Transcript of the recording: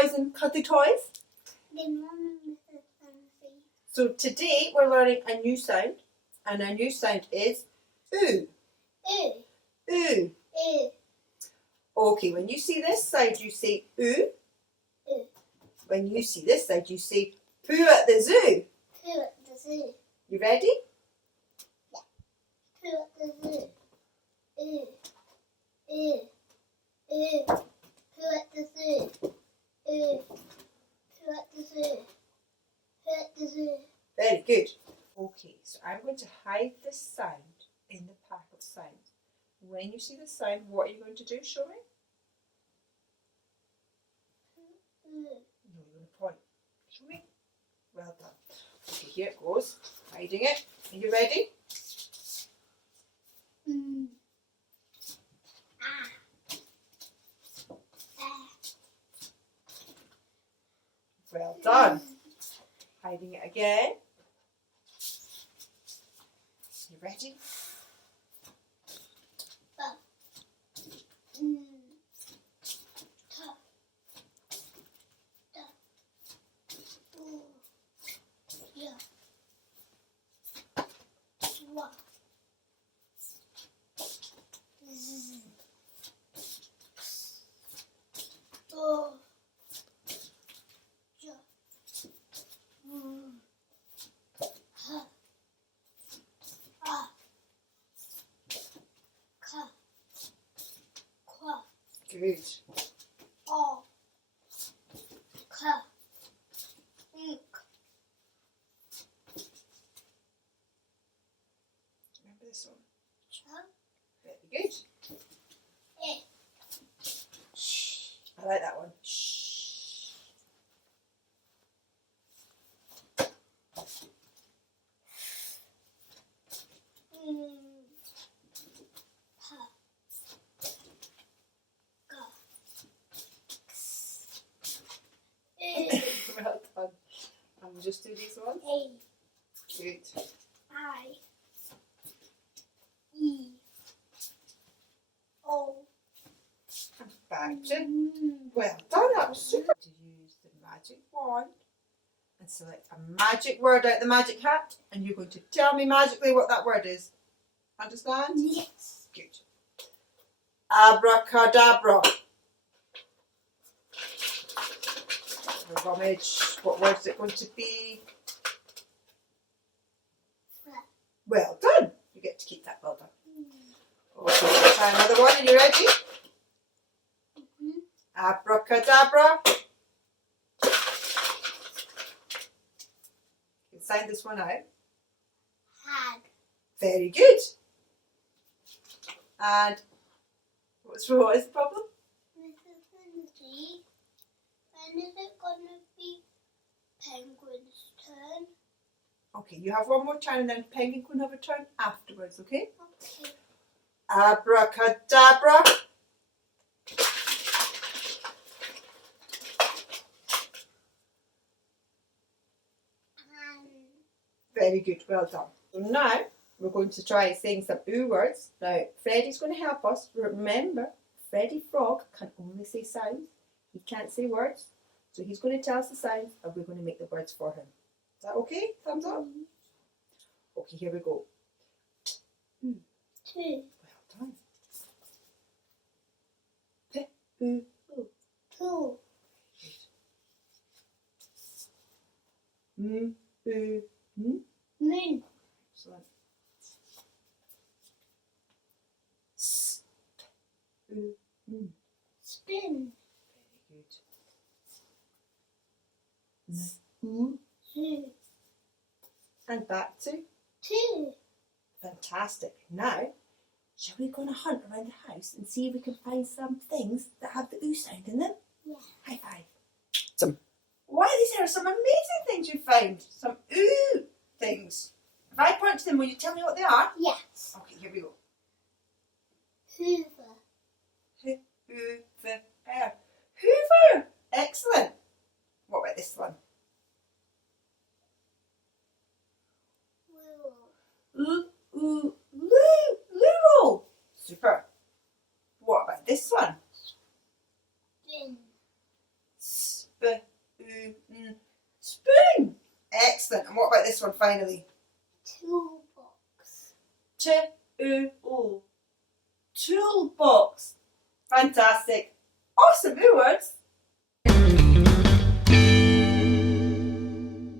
toys and cuddly toys? So today we're learning a new sound, and our new sound is oo. Oo. Okay, when you see this side you say oo. When you see this side you say poo at the zoo. You ready? Poo at the zoo. Poo at the zoo. Poo at the zoo. Poo at the zoo. Very good. Okay, so I'm going to hide this sound in the pack of sounds. When you see the sound, what are you going to do? Show me. No, you're going to point. Show me. Well done. Okay, here it goes. Hiding it. Are you ready? Well done. Hiding it again. You ready? Good. Remember this one? Very good. I like that one. Shh. Well done. And we'll just do these ones. Good. Back to. Well done, that was super. To use the magic wand and select a magic word out the magic hat, and you're going to tell me magically what that word is. Understand? Yes. Good. Abracadabra. Rummage. What word is it going to be? Well done. You get to keep that. Well done. Okay, let's try another one. Are you ready? Abracadabra. You can sign this one out. Hag. Very good. And what is the problem? Mrs. Lindsay, when is it going to be Penguin's turn? Okay, you have one more turn and then Penguin can have a turn afterwards, okay? Okay. Abracadabra. Very good, well done. So now we're going to try saying some oo words. Now Freddie's going to help us. Remember, Freddie Frog can only say sounds. He can't say words. So he's going to tell us the sounds and we're going to make the words for him. Is that okay? Thumbs up? Okay, here we go. Two. Well done. P-oo. Two. M-oo. Moon. Excellent. S-p-oo. Spin. Very good. Z-oo. Zoo. And back to. Two. Fantastic. Now, shall we go on a hunt around the house and see if we can find some things that have the oo sound in them? Yeah. High five. Why, these are some amazing things you found. Some oo things. If I point to them, will you tell me what they are? Yes. Okay, here we go. Hoover. Hoover. Hoover. Excellent. What about this one? Lural. Super. What about this one? Spin. Spoon. Excellent. And what about this one finally? Toolbox. Toolbox. Fantastic. Awesome. New words.